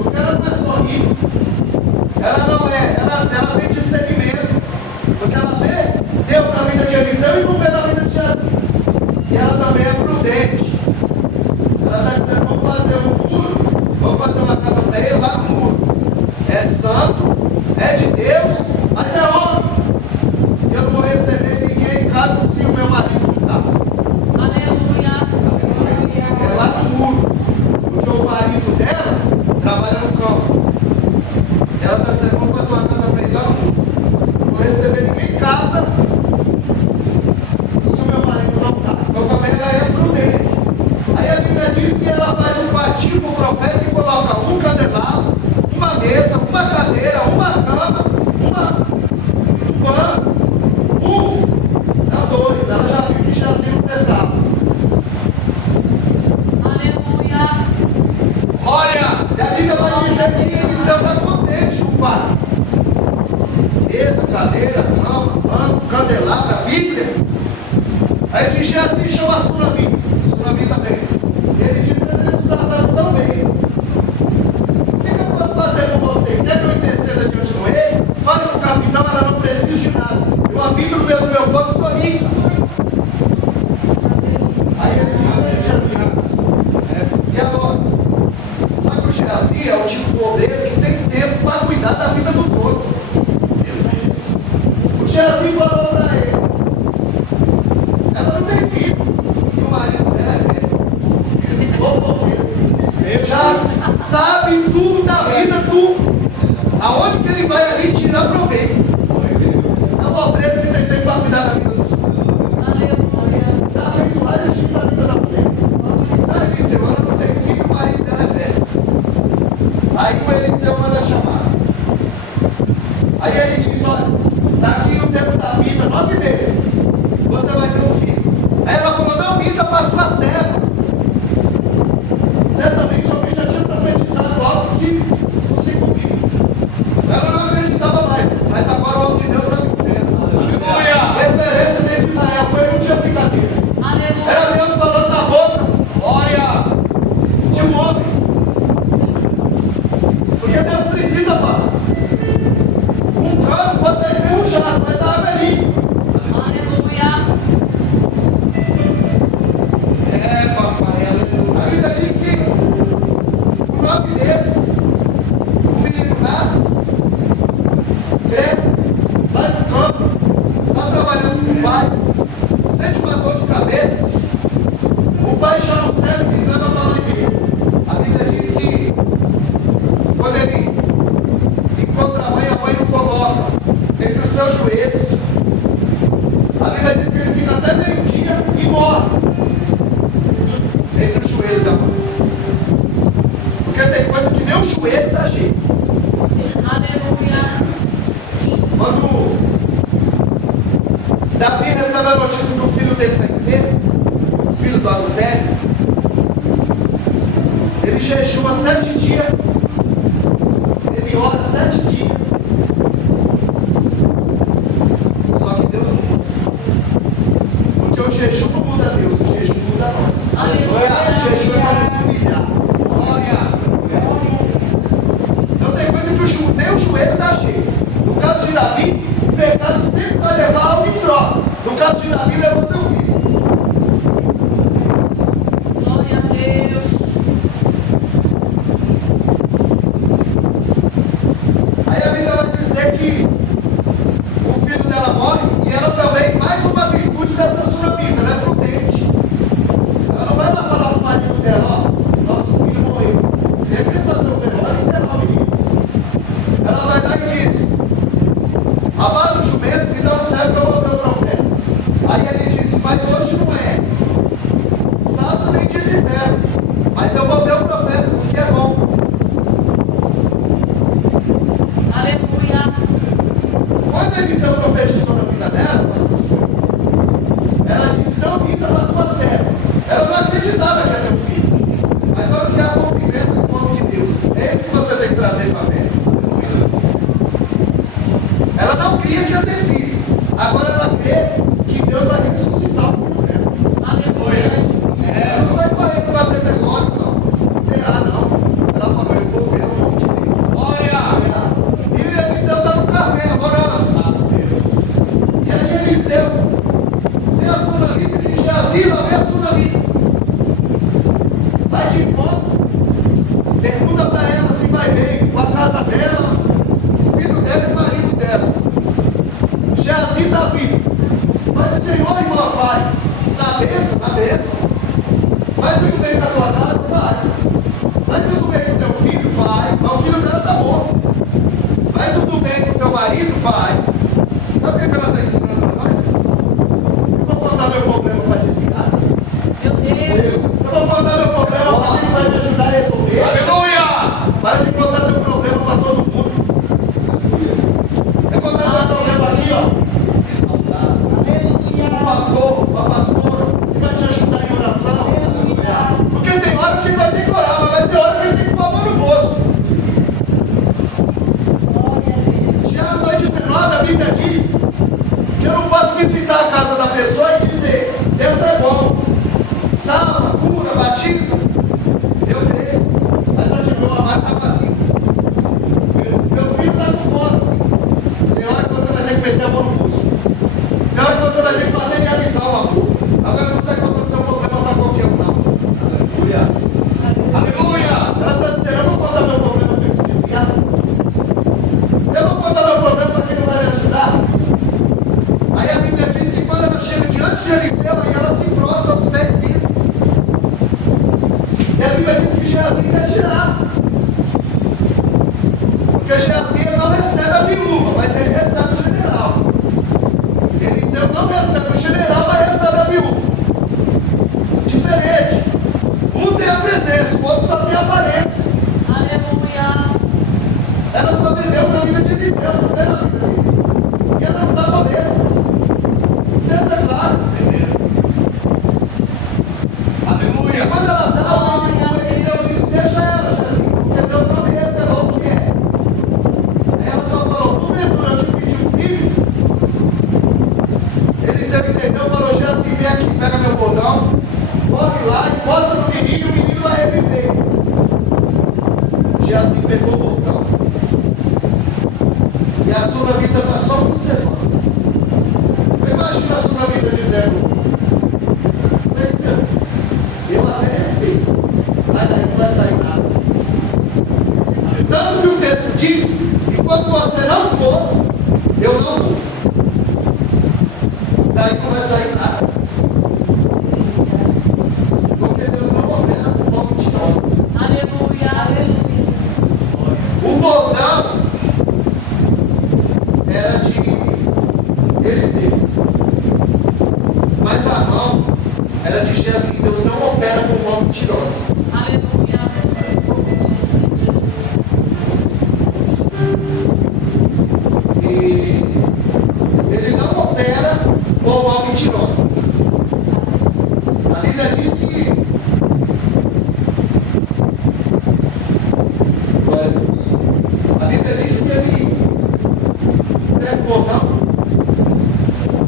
Porque ela não é só rica. Ela não é, ela tem discernimento. Porque ela vê Deus na vida de Eliseu e não vê na vida de Geazi. E ela também é prudente. Ela está dizendo: vamos fazer um muro, vamos fazer uma casa para ele lá no muro. É santo, é de Deus, mas é homem. E eu não vou receber ninguém em casa se o meu marido não está. Aleluia. É lá no muro. Porque o marido dela trabalha no campo. Ela está dizendo: vamos fazer uma casa para ele lá no muro. Não vou receber ninguém em casa se o meu marido não está. Então também ela é prudente. Aí a Bíblia diz que ela faz um quartinho para o profeta e coloca um candelabro, uma mesa, uma cadeira, uma cama, um banco, não dois. Ela já viu que Geazi não prestava. Aleluia. Glória. E a Bíblia vai dizer que Eliseu está contente com o quarto. Mesa, cadeira, cama, banco, candelabro, a Bíblia. Aí diz: Geazi chama a Sunamita. Sunamita vem. Ele disse: você tem nos tratado tão bem. O que eu posso fazer com você? Quer que eu interceda diante do rei? Fale com o capitão, ela não precisa de nada. Eu habito no meio do meu povo, sou rica. Aí ele disse: Geazi, e agora? Só que o Geazi é o tipo do obreiro que tem tempo para cuidar da vida dos outros. O Geazi falou para ele: ela não tem filho, e o marido dela é velho. Fofoqueiro. Já sabe tudo da vida do. Aonde que ele vai ali tirar proveito. É um obreiro que tem tempo para cuidar da vida dos outros. Aleluia. Já fez vários tipos da vida da mulher. Aí ele disse: ela não tem filho, o marido dela é velho. Aí o Eliseu manda chamar. Aí ele diz: olha, daqui o tempo da vida, 9 meses, você vai ter um filho. Aí ela falou: não minta para a tua serva. Certamente alguém já tinha profetizado algo que não se cumpriu. Ela não acreditava mais, mas agora o homem de Deus está vencendo. Aleluia. Referência dentro de Israel, foi um dia brincadeira. Aleluia. Era Deus falando na boca Glória. de um homem. Porque Deus precisa falar. Um cano pode estar enferrujado, mas a água é limpa. Aleluia. É, papai. Aleluia. A Bíblia diz que por 9 meses o menino nasce, cresce, vai para o campo, está trabalhando com o pai, sente uma dor de cabeça. O pai chama o servo e diz: leva para a mãe dele. A Bíblia diz que quando ele encontra a mãe o coloca entre os seus joelhos. A Bíblia diz que ele fica até meio-dia e morre entre o joelho da mãe. Porque tem coisa que nem o joelho dá jeito. Aleluia. Quando Davi recebe a notícia que o filho dele está enfermo, o filho do adultério, ele Ele jejua 7 dias. Ele ora 7 dias. Só que Deus não muda. Porque o jejum não muda Deus, o jejum muda nós. Aleluia. O jejum é para se humilhar. Glória. Então tem coisa que nem o joelho está cheio. No caso de Davi, o pecado sempre vai levar algo em troca. No caso de Davi, levou seu filho. Glória a Deus. Aí a Bíblia vai dizer que o filho dela morre e ela também, mais uma virtude dessa sunamita, ela é prudente. Ela não vai lá falar para o marido dela, ó, nosso filho morreu. Ele quer fazer o velório e enterrar o menino. Ela vai lá e diz, abala o jumento, me dá um servo que eu vou ver o profeta. Aí ele diz, mas hoje não é sábado nem dia de festa, mas eu vou ver o profeta, porque é bom. Aleluia. Quando Eliseu profetizou na vida dela, pastor Júlio, ela disse, não minta para tua serva. Ela não acreditava que ia ter um filho. Mas olha o que é a convivência com o homem de Deus. É esse que você tem que trazer para perto. Ela não cria que ia ter filho. Agora ela crê que Deus vai ressuscitar o filho dela. Aleluia. Ela não sai correndo fazer velório, não. Enterrar, não. Ela falou, eu vou ver o nome de Deus. Glória. E o Eliseu está no Carmelo, orando. E aí Eliseu vê a sunamita e diz, Geazi, lá vem a sunamita. Vai de encontro, pergunta para ela se vai bem com a casa dela, o filho dela e o marido dela. Geazi está vivo. Mas o Senhor, irmão, a paz, na bênção, na bênção. Vai tudo bem com a tua casa? Vai. Vai tudo bem com o teu filho? Vai. Mas o filho dela está morto. Vai tudo bem com o teu marido? Vai. Sabe o que ela está ensinando para nós? Eu vou contar meu problema para desviar. Meu Deus. Eu vou contar meu problema para quem vai me ajudar a resolver. Aleluia. Para de contar teu problema para todo mundo. Eu contar teu problema aqui, ó. O pastor, a pastora, que vai te ajudar em oração. Porque tem hora que vai ter que orar, mas vai ter hora que ele tem que pôr a mão no bolso. Tiago 2,19, a Bíblia diz que eu não posso visitar a casa da pessoa e dizer, Deus é bom, salva, cura, batiza. Eu creio, mas onde meu armário está vazio. Meu filho está com fome. Tem hora que você vai ter que meter a mão no bolso. Tem hora que você vai ter que materializar o amor. Agora não sai contando teu problema para qualquer um, não. Aleluia. Ela está dizendo, eu vou contar meu problema para esse desviado. Eu vou contar meu problema para quem não vai me ajudar. Aí a Bíblia diz que quando ela chega diante de Eliseu, aí ela se prostra aos pés dele. E a Bíblia diz que Geazi quer tirar. Porque Geazi ele não recebe a viúva, mas ele recebe o general. Eliseu não recebe o general, mas recebe a viúva. Diferente. Um tem a presença, o outro só tem a aparência. Aleluia. Ela só vê Deus na vida de Eliseu, não vê na vida dele. E ela não dá moleza. O texto é claro. E Aleluia. quando ela dá, o Eliseu disse, deixa ela, Geazi, porque Deus não me revelou o que é. Aí ela só falou, porventura eu te pedi um filho? Eliseu entendeu, falou, Geazi, vem aqui, pega meu bordão, corre lá, encosta no menino e o menino vai reviver. Geazi pegou o bordão. E a sunamita está só observando. Imagina a sunamita dizendo, eu até respeito, mas daí não vai sair nada. Tanto que o texto diz que quando você não for, eu não vou. Daí não vai sair nada. Porque Deus não opera por mão mentirosa. Aleluia. O bordão era de Eliseu. Mas a mão era de Geazi. Deus não opera por mão mentirosa. Aleluia. E ele não opera com mão mentirosa. A Bíblia diz que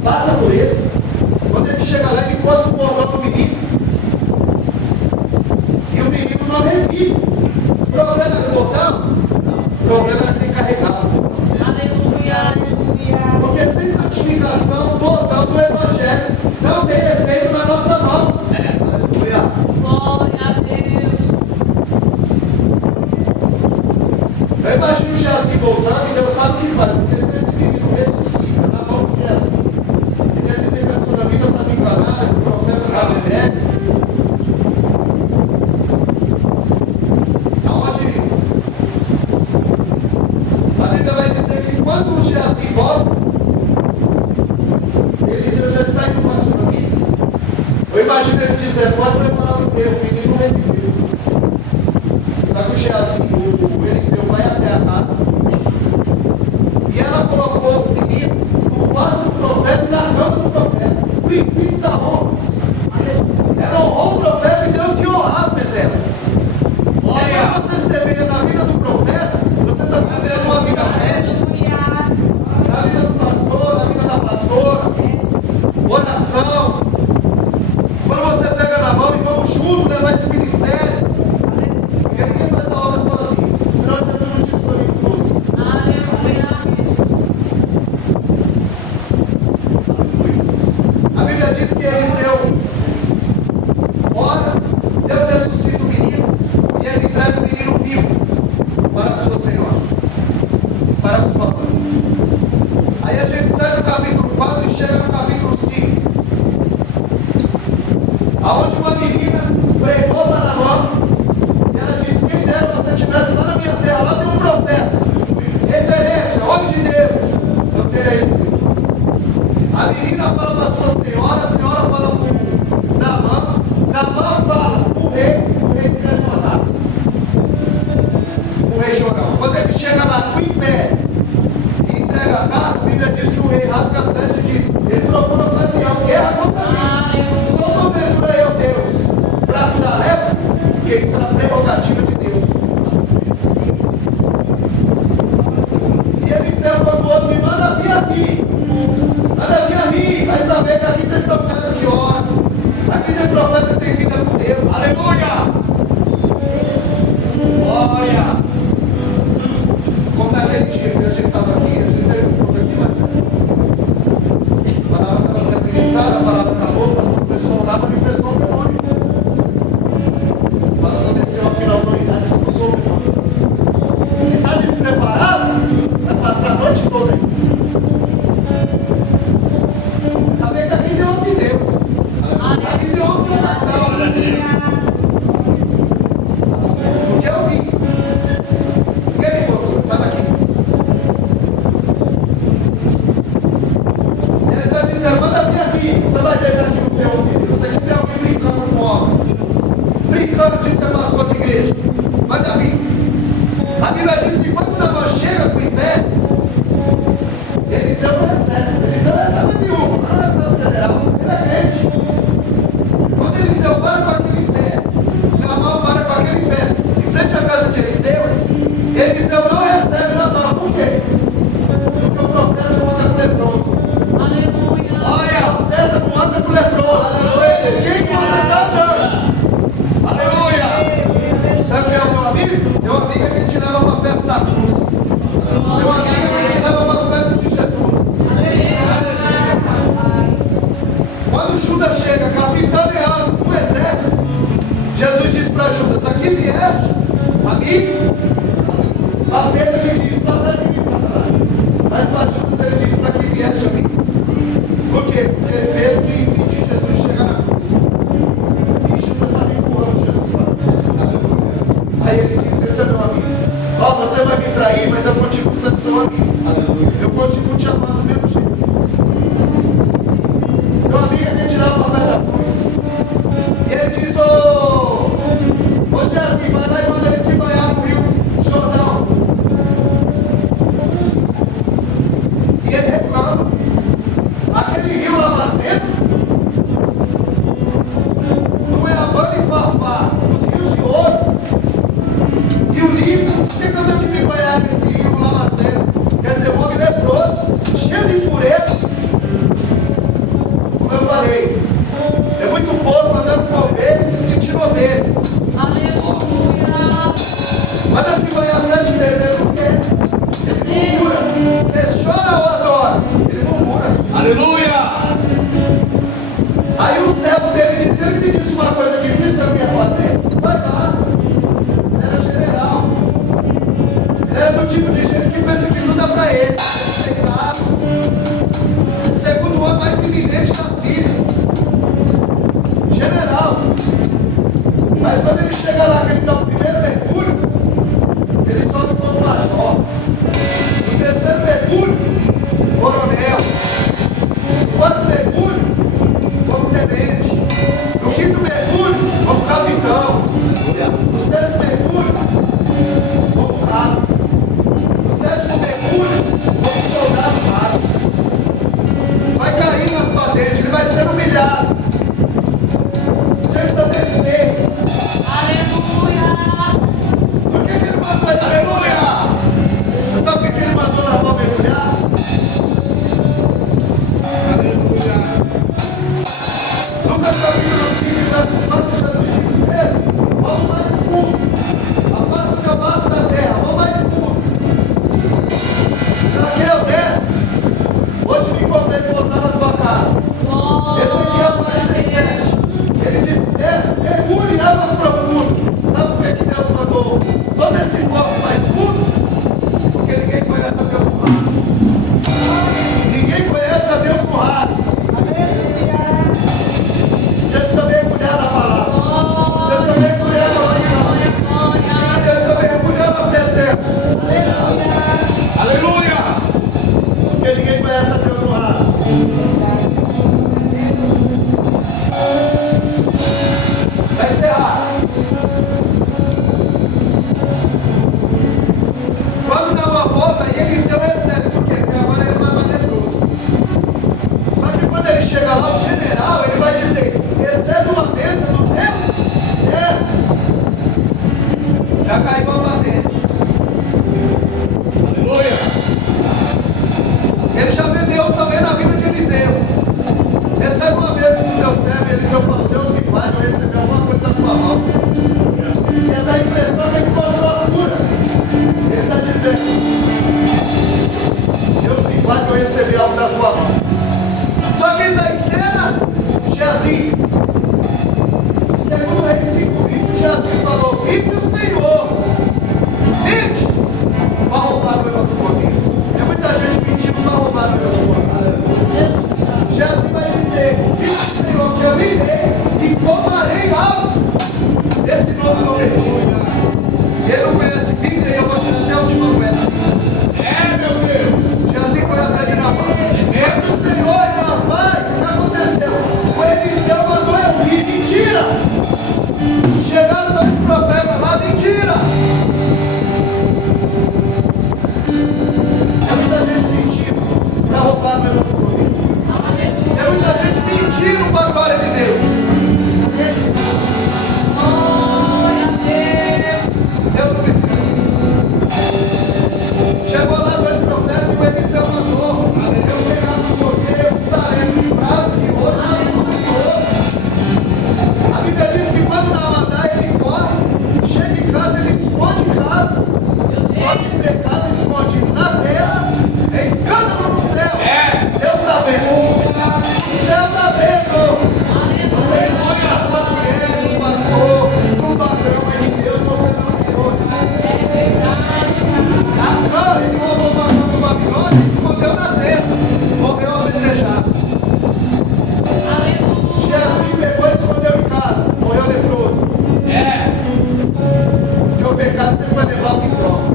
passa por eles. Quando ele chega lá, ele encosta o bordão no menino. E o menino não revive. O problema é do botão? O problema é quem carregava o botão. Aleluia. Porque sem santificação, o botão do Evangelho não tem efeito na nossa mão. Aleluia. Glória a Deus. Eu imagino o Geazi voltando e Deus sabe o que faz. Porque se esse menino ressuscita na mão do Geazi, ele ia dizer que a sua vida estava enganada, que o profeta estava velho. Aonde a Bíblia vai dizer que quando o Geazi volta, Eliseu já está indo para a sua vida. Eu imagino ele dizendo: pode preparar o enterro, o menino reviveu. Só que o Geazi, o Eliseu vai até a casa e ela colocou o menino no quarto do profeta e na cama do profeta. O princípio da honra. Ela honrou o profeta e Deus que honrar a fé dela. Quando você semeia na vida do profeta, você está semeando uma vida fértil. Na vida do pastor, na vida da pastora. Oração. Quando você pega na mão e vamos juntos levar esse ministério. Porque ninguém faz a obra sozinho. Senão Jesus não te escolheu conosco. Aleluia. A Bíblia diz que Eliseu ora, Deus ressuscita o menino e ele entrega o menino vivo para a sua senhora, para a sua mãe. Aí a gente sai do capítulo 4 e chega no capítulo 5, aonde uma menina pregou para nós e ela disse: quem dera você estivesse lá na minha terra, lá tem um profeta, referência, homem de Deus, eu terei Eliseu. A menina fala para a sua senhora, a senhora fala para o Naamã fala para o rei se levantar. O rei Jorão. Quando ele chega lá no império e entrega a carta, a Bíblia diz que o rei rasga as vestes e diz: ele procura ocasião, guerra contra mim. Sou porventura eu, Deus, para curar lepra, porque isso é a prerrogativa de Deus. E Eliseu, quando o outro me manda vir aqui, vai saber que aqui tem profeta que ora, aqui tem profeta que tem vida com Deus. Aleluia. Glória. Como naquele dia que a gente estava aqui, a gente teve um pouco aqui, mas a palavra estava sendo ministrada, a palavra acabou, o pastor começou a orar, manifestou o demônio. O pastor desceu aqui na autoridade e expulsou o demônio. Se está despreparado, vai passar a noite toda aí. Saber que aqui tem homem de Deus. Aqui tem homem de oração. Porque eu vi. Quem me contou? Eu estava aqui. Ele está dizendo: manda vir aqui. Você vai descer aqui no teu homem de Deus. Isso aqui tem alguém brincando com o homem. Brincando de ser pastor de igreja. Manda vir. A Bíblia diz que quando o Naamã chega para o império, Eliseu não recebe. Eliseu recebe a viúva, mas não recebe o general. Ele é crente. Quando Eliseu para com aquele pé, Naamã para com aquele pé, em frente à casa de Eliseu, Eliseu não recebe Naamã. Por quê? Porque o profeta não anda com leproso. Aleluia. O profeta não anda com leproso. Quem que você está andando? Aleluia. Sabe quem é o meu amigo? Meu amigo é quem te leva para perto da cruz. Meu amigo é quem te leva para perto de Jesus. pergunta para ele, o segundo homem mais eminente da Síria, general. Mas quando ele chega lá, que ele dá o primeiro mergulho, ele sobe como major. No terceiro mergulho, coronel. No quarto mergulho, como tenente. No quinto mergulho, como capitão. No sexto mergulho, como cabo. No sétimo mergulho, como soldado básico. Vai cair nas patentes, ele vai ser humilhado. Gente, descer. Aleluia. Por que ele mandou ele mergulhar? Você sabe por que ele mandou na mão mergulhar? Lucas capítulo 5, verso 4, Jesus disse: Pedro, vamos mais fundo. Afasta o cavalo da terra, vamos mais fundo. Zaqueu, desce. Hoje me encontrei com você na tua casa. Esse aqui é o 47. Ele disse: desce, mergulhe em águas profundas. Sabe por que Deus mandou todo esse povo mais fundo? Porque ninguém conhece a Deus no raso. Ninguém conhece a Deus no raso. Já precisa mergulhar na palavra. Já precisa mergulhar na oração. Já precisa mergulhar na presença. Aleluia! Porque ninguém conhece a Deus no raso. Vai encerrar. Quando dá uma volta, e Eliseu recebe. Por quê? Porque agora ele vai mais leproso. Só que quando ele chega lá, o general, ele vai dizer: recebe uma bênção do teu servo. Já caiu a patente. Aleluia! Ele já vê Deus também na vida de Eliseu. Recebe uma bênção do teu servo. E Eliseu falou: Deus me guarde, eu recebi alguma coisa da tua mão. E é da impressão que ele encontrou a cura. Ele está dizendo: Deus me guarde, eu recebi algo da tua mão. Só que está em cena, Geazi. Segundo Reis 5:20, Geazi falou: vive o Senhor. Mente para roubar o meu do cordeiro. Tem muita gente mentindo para roubar o meu do cordeiro. Geazi vai dizer: vive o Senhor, que eu irei e tomarei algo desse novo convertido. Ele não conhece Bíblia e eu vou tirar até a última moeda. É, meu Deus! Geazi foi atrás de Nabal. Quando o Senhor e rapaz, o que aconteceu? O Eliseu mandou eu vir. Mentira! Chegaram dois profetas lá, mentira! Tem muita gente mentindo para roubar meu poder. Tem muita gente mentindo para a glória de Deus. Eu não preciso disso. Chegou lá dois profetas e o Eliseu mandou: eu pegar com você, eu estarei com prata de ouro, mas tudo de ouro. A Bíblia diz que quando não andar, ele corre, chega em casa, ele esconde em casa. Só que pecado escondido na terra é escândalo no céu. Deus está vendo. O céu está vendo. Você esconde na tua mulher, no pastor, no patrão, mas de Deus você não esconde. Agora ele roubou uma mão do Babilônia e escondeu na terra. Morreu apedrejado. Geazi pegou e escondeu em casa. Morreu leproso. Porque o pecado sempre vai levar o que troca.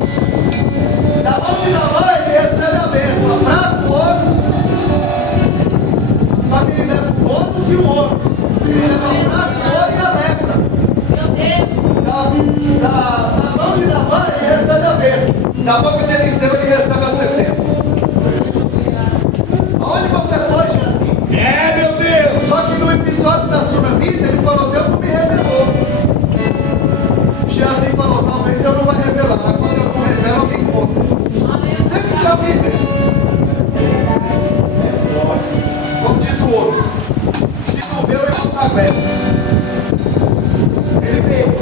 Da mão de Naamã ele recebe a bênção. Prata, ouro. Só que ele leva o bônus e o ônus. Ele leva o prata, o ouro e a lepra. Da mão de Naamã ele recebe a bênção. Da boca de Eliseu ele recebe a sentença. Aonde você foi, Geazi? É, meu Deus! Só que no episódio da Sunamita ele falou: Deus não me revelou. Geazi falou: talvez Deus não vai revelar, mas quando Deus não revela, alguém conta. Sempre que alguém vê. Como diz o outro: se não vê, eu vou estar aberto. Ele veio.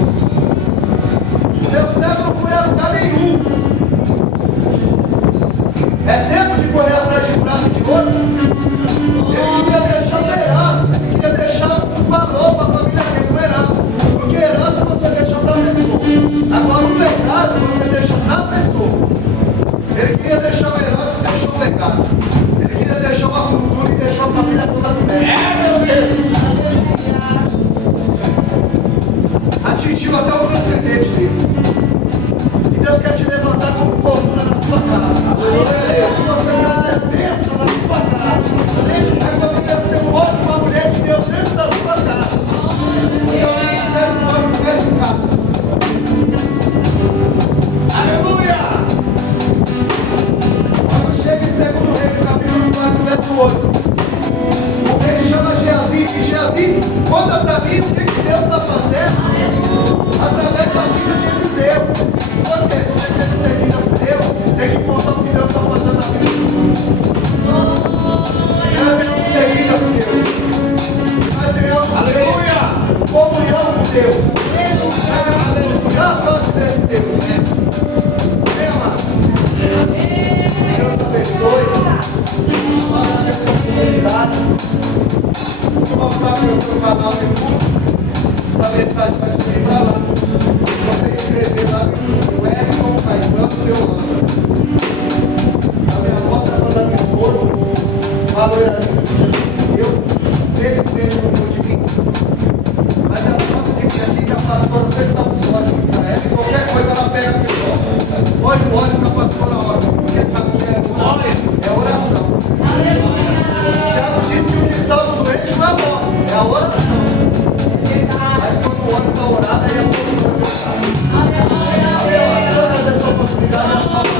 Meu servo não foi a lugar nenhum. família toda com ela. É, meu Deus. Atingiu até os descendentes dele. E Deus quer te levantar como coluna na tua casa. Que você quer ser bênção na tua casa. Aí você quer ser um homem, uma mulher de Deus dentro da sua casa. E o ministério do homem começa em casa. Aleluia. Quando chega em 2 Reis, capítulo 4, verso 8. O rei chama Geazi e diz: Geazi, conta para mim o que Deus está fazendo através da vida de Eliseu. Porque você tem que ter vida com Deus, tem que contar o que Deus está fazendo na vida de Nós iremos ter vida com Deus. Nós iremos ter Aleluia. comunhão com Deus. Nós iremos buscar a face desse Deus. Amém, amado? Deus abençoe. Para essa oportunidade. Se você sabe que eu tenho um canal de YouTube, essa mensagem vai subir para lá. Você escrever lá no Wellington Caetano Deolanda. A minha avó está falando da minha esposa, uma loirazinha que Jesus deu. Eles vejam muito de mim. Mas ela gosta de mim aqui, que a pastora sempre dá um sol aqui para ela. E qualquer coisa ela pega aqui só. Olha o óleo que a pastora ora. Porque sabe que é oração. O diabo disse que o que salva o doente não é morte, é a oração. Mas quando o óleo está orado, aí é a posição de oração. Amém. Sandra, dessa oportunidade, eu falo.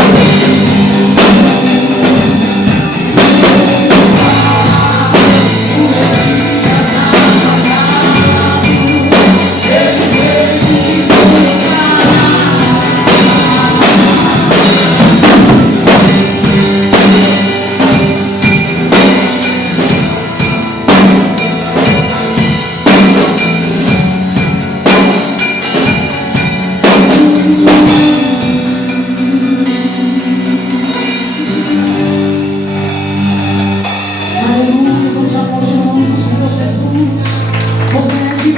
Aleluia.